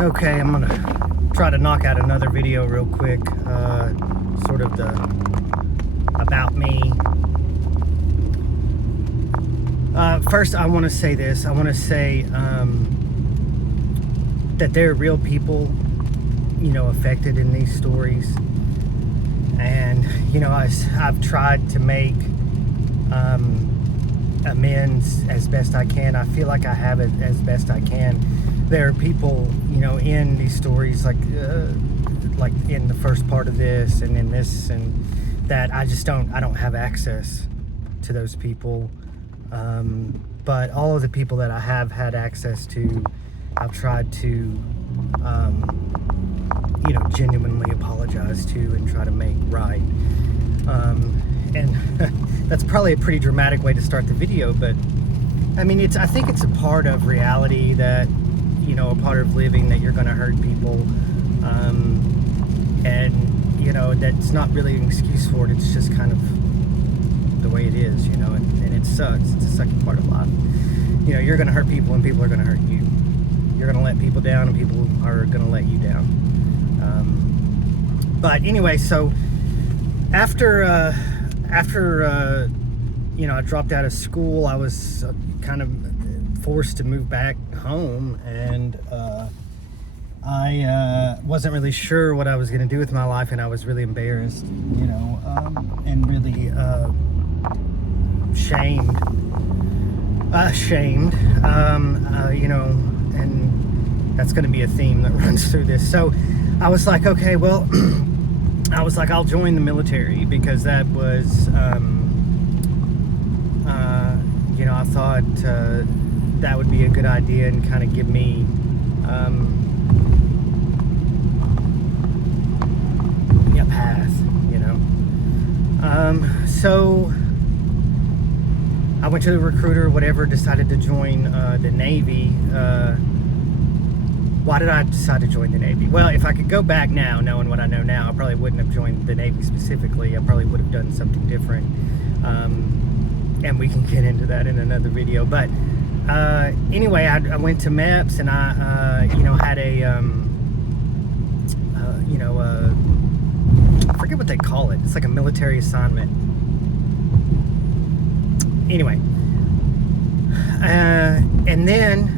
Okay, I'm gonna try to knock out another video real quick. Sort of the about me. First, I want to say this. I want to say that there are real people, affected in these stories. And, I've tried to make amends as best I can. I feel like I have it as best I can. There are people, in these stories, like in the first part of this and in this, and that I don't have access to those people. But all of the people that I have had access to, I've tried to, genuinely apologize to and try to make right. And that's probably a pretty dramatic way to start the video, but I mean, I think it's a part of reality that, a part of living, that you're going to hurt people. And, that's not really an excuse for it. It's just kind of the way it is, and it sucks. It's a sucky part of life. You're going to hurt people and people are going to hurt you. You're going to let people down and people are going to let you down. But anyway, so after I dropped out of school, I was kind of forced to move back home, and I wasn't really sure what I was going to do with my life, and I was really embarrassed, and really shamed, and that's going to be a theme that runs through this. So I was like, okay, well, I'll join the military, because that was, I thought that would be a good idea and kind of give me a path, So I went to the recruiter, whatever, decided to join the Navy. Why did I decide to join the Navy? Well, if I could go back now, knowing what I know now, I probably wouldn't have joined the Navy specifically. I probably would have done something different. And we can get into that in another video. But anyway, I went to MEPS, and I, had I forget what they call it. It's like a military assignment. Anyway, and then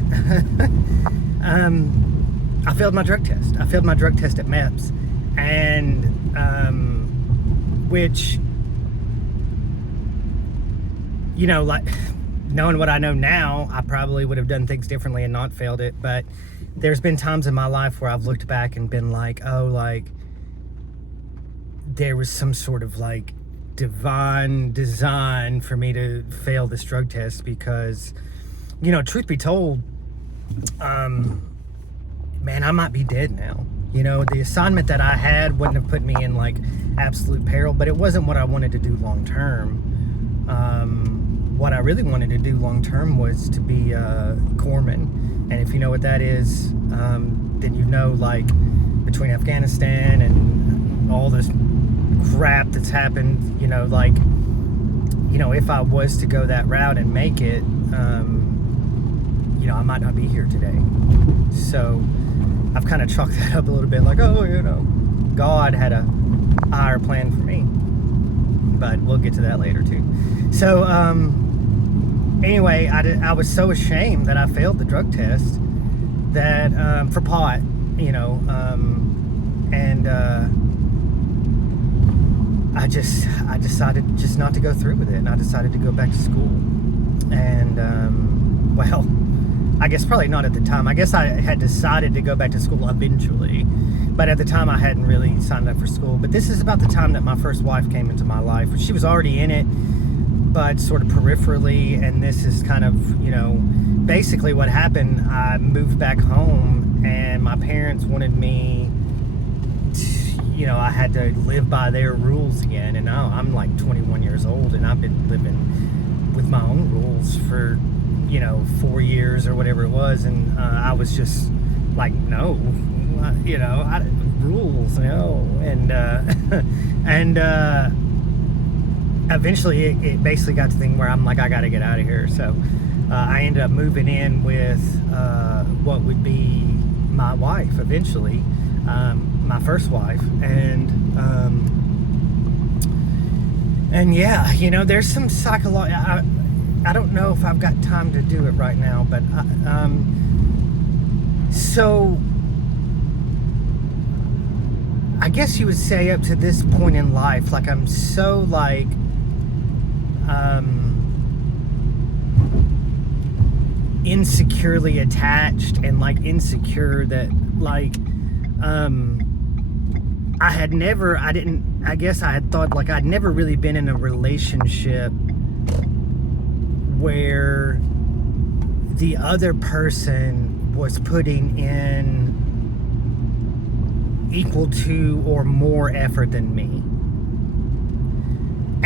I failed my drug test. I failed my drug test at MEPS, and which, like knowing what I know now, I probably would have done things differently and not failed it. But there's been times in my life where I've looked back and been like, oh, like there was some sort of like divine design for me to fail this drug test, because, truth be told, man, I might be dead now. The assignment that I had wouldn't have put me in like absolute peril, but it wasn't what I wanted to do long term. What I really wanted to do long term was to be a corpsman. And if you know what that is, then like between Afghanistan and all this crap that's happened, if I was to go that route and make it, I might not be here today. So I've kind of chalked that up a little bit, like, God had a higher plan for me. But we'll get to that later too. So anyway, I was so ashamed that I failed the drug test, that for pot, and I decided just not to go through with it, and I decided to go back to school. And well, I guess probably not at the time. I guess I had decided to go back to school eventually, but at the time I hadn't really signed up for school. But this is about the time that my first wife came into my life. She was already in it, but sort of peripherally. And this is kind of, basically what happened. I moved back home, and my parents wanted me to, I had to live by their rules again. And now I'm like 21 years old, and I've been living with my own rules for 4 years or whatever it was, and I was just like, no, rules, no. And eventually it basically got to the thing where I'm like, I gotta get out of here. So I ended up moving in with what would be my wife eventually, my first wife, and yeah, there's some psychological. I don't know if I've got time to do it right now, but so I guess you would say up to this point in life, like I'm so like insecurely attached and like insecure that like I had thought like I'd never really been in a relationship where the other person was putting in equal to or more effort than me.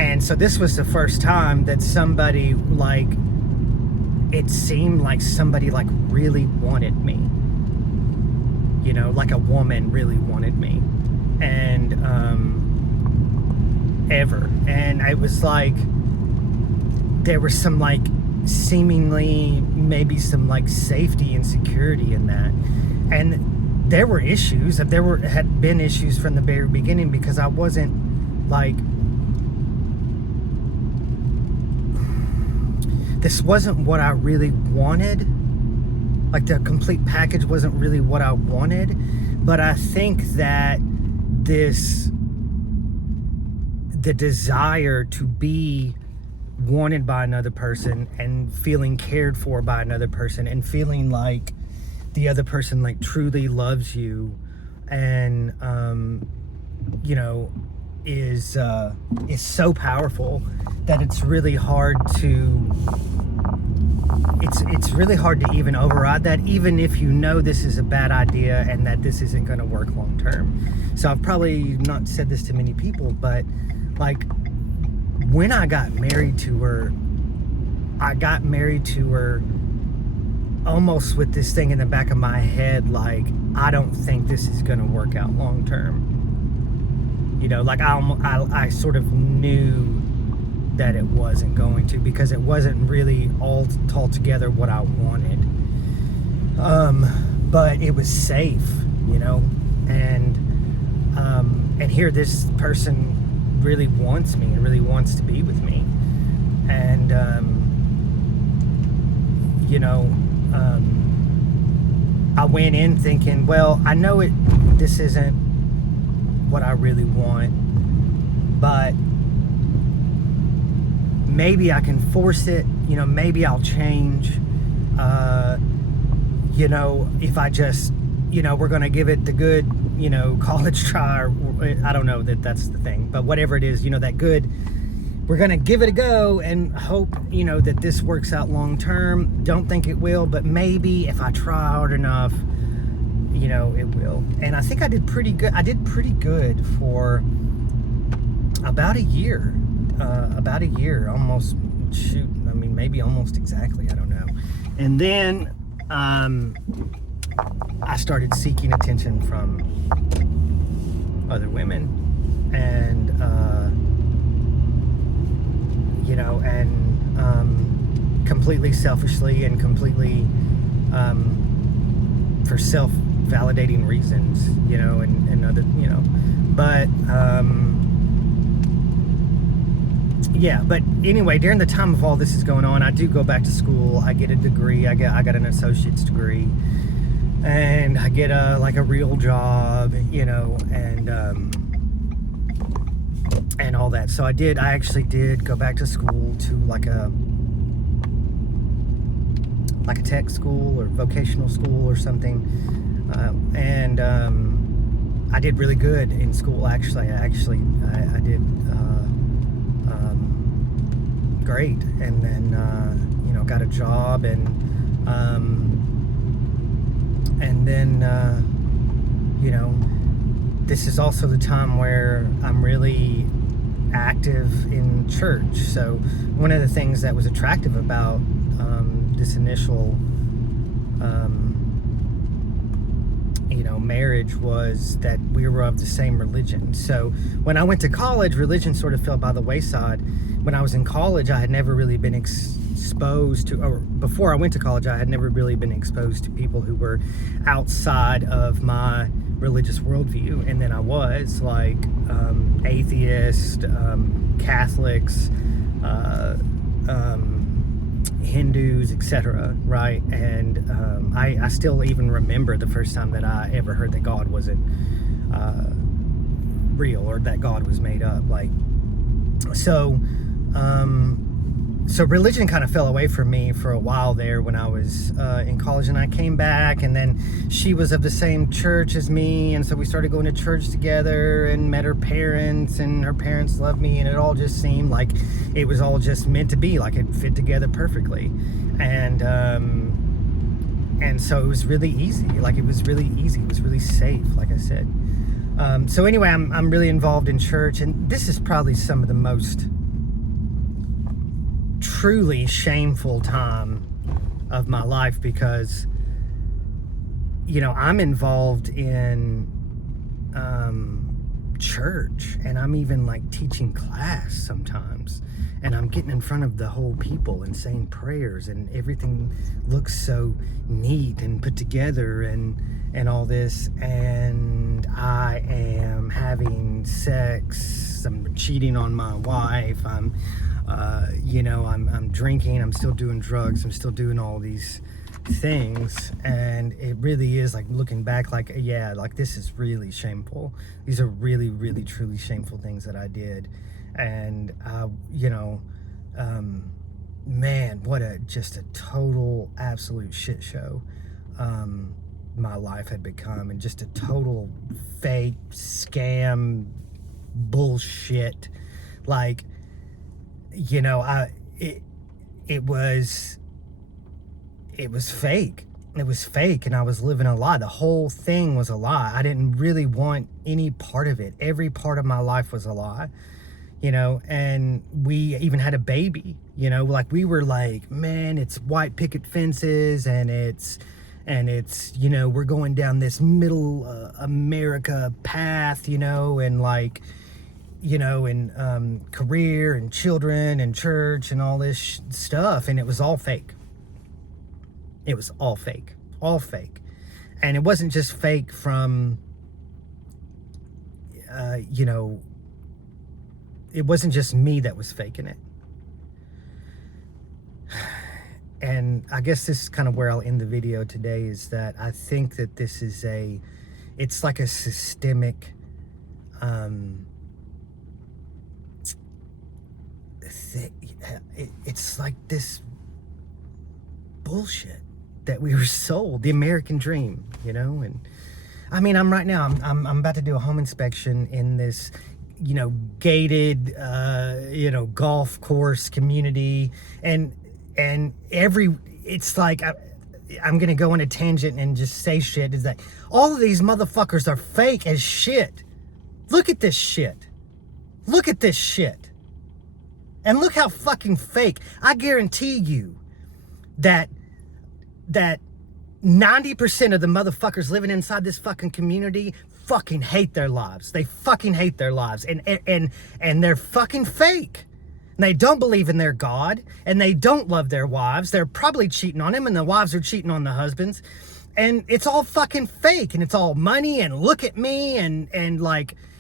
And so this was the first time that somebody like, it seemed like somebody like really wanted me, like a woman really wanted me, and ever. And it was like there was some like seemingly maybe some like safety and security in that. And there were issues. Had been issues from the very beginning because I wasn't like, this wasn't what I really wanted. Like the complete package wasn't really what I wanted. But I think that the desire to be wanted by another person and feeling cared for by another person and feeling like the other person like truly loves you and is so powerful that it's really hard to even override that, even if this is a bad idea and that this isn't going to work long term. So I've probably not said this to many people, but like when I got married to her almost with this thing in the back of my head, like, I don't think this is going to work out long term. Like I sort of knew that it wasn't going to, because it wasn't really all together what I wanted. But it was safe, and here this person really wants me and really wants to be with me. And, I went in thinking, well, I know this isn't what I really want, but maybe I can force it, maybe I'll change, if I just, we're going to give it the good, college try, or I don't know that that's the thing, but whatever it is, that good, we're going to give it a go and hope, that this works out long term. Don't think it will, but maybe if I try hard enough, it will. And I think I did pretty good. I did pretty good for about a year, almost, maybe almost exactly, I don't know. And then I started seeking attention from other women, and completely selfishly and completely for self-validating reasons, and other, but yeah, but anyway, during the time of all this is going on, I do go back to school. I get a degree. I got an associate's degree, and I get a real job, and all that. So I actually did go back to school to like a tech school or vocational school or something, and I did really good in school. Actually, I did great, and then got a job, and then this is also the time where I'm really active in church. So one of the things that was attractive about this initial marriage was that we were of the same religion. So when I went to college, religion sort of fell by the wayside. When I was in college, I had never really been exposed to, or before I went to college, I had never really been exposed to people who were outside of my religious worldview. And then I was like atheist, Catholics, Hindus, etc. Right? And I still even remember the first time that I ever heard that God wasn't real, or that God was made up. Like, so religion kind of fell away from me for a while there when I was in college, and I came back, and then she was of the same church as me, and so we started going to church together and met her parents, and her parents loved me, and it all just seemed like it was all just meant to be, like it fit together perfectly. And so it was really easy. Like, it was really easy. It was really safe, like I said. So anyway, I'm really involved in church, and this is probably some of the most truly shameful time of my life, because I'm involved in church, and I'm even like teaching class sometimes, and I'm getting in front of the whole people and saying prayers, and everything looks so neat and put together and all this, and I am having sex, I'm cheating on my wife, I'm drinking, I'm still doing drugs, I'm still doing all these things, and it really is, like, looking back, like, yeah, like, this is really shameful. These are really, really, truly shameful things that I did. And man, what just a total absolute shit show my life had become, and just a total fake scam bullshit. Like, it was fake. It was fake, and I was living a lie. The whole thing was a lie. I didn't really want any part of it. Every part of my life was a lie, and we even had a baby, like, we were like, man, it's white picket fences, and it's we're going down this middle America path, and like, and career and children and church and all this stuff, and it was all fake. It was all fake, and it wasn't just fake from, it wasn't just me that was faking it. And I guess this is kind of where I'll end the video today, is that I think that this is it's like a systemic, it's like this bullshit that we were sold, the American dream, and I mean, I'm about to do a home inspection in this, gated, golf course community, and it's like, I'm gonna go on a tangent and just say shit, is that all of these motherfuckers are fake as shit. Look at this shit. Look at this shit. And look how fucking fake. I guarantee you that 90% of the motherfuckers living inside this fucking community fucking hate their lives. They fucking hate their lives. And they're fucking fake. And they don't believe in their God, and they don't love their wives. They're probably cheating on them, and the wives are cheating on the husbands. And it's all fucking fake, and it's all money, and look at me, and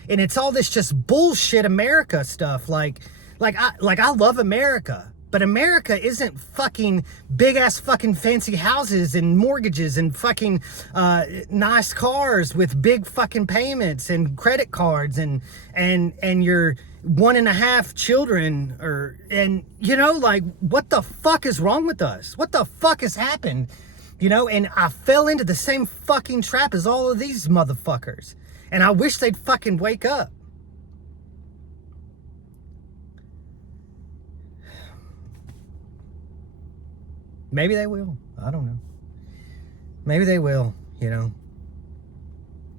it's all this just bullshit America stuff. Like I love America, but America isn't fucking big ass fucking fancy houses and mortgages and fucking nice cars with big fucking payments and credit cards and your 1.5 children, like, what the fuck is wrong with us? What the fuck has happened? And I fell into the same fucking trap as all of these motherfuckers, and I wish they'd fucking wake up. Maybe they will. I don't know. Maybe they will,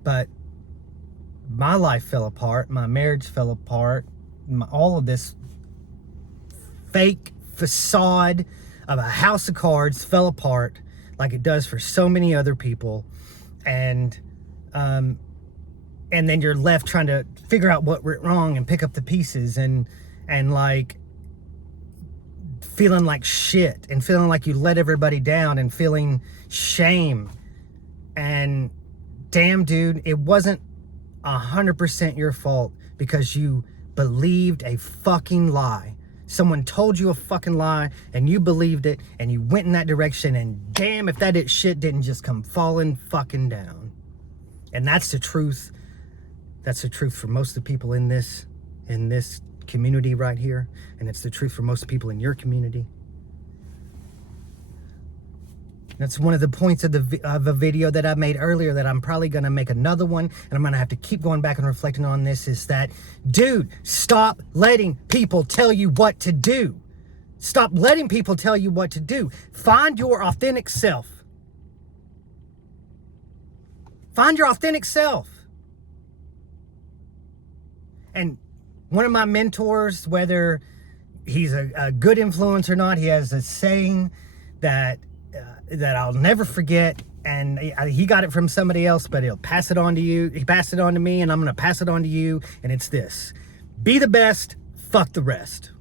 But my life fell apart. My marriage fell apart. All of this fake facade of a house of cards fell apart, like it does for so many other people. And And then you're left trying to figure out what went wrong and pick up the pieces, and like feeling like shit and feeling like you let everybody down and feeling shame. And damn, dude, it wasn't 100% your fault because you believed a fucking lie. Someone told you a fucking lie and you believed it and you went in that direction, and damn if that shit didn't just come falling fucking down. And that's the truth. That's the truth for most of the people in this community right here, and it's the truth for most people in your community. That's one of the points of the video that I made earlier, that I'm probably going to make another one, and I'm going to have to keep going back and reflecting on this, is that, dude, stop letting people tell you what to do. Stop letting people tell you what to do. Find your authentic self. Find your authentic self. And one of my mentors, whether he's a good influence or not, he has a saying that I'll never forget, and he got it from somebody else, but he'll pass it on to you. He passed it on to me, and I'm going to pass it on to you, and it's this: be the best, fuck the rest.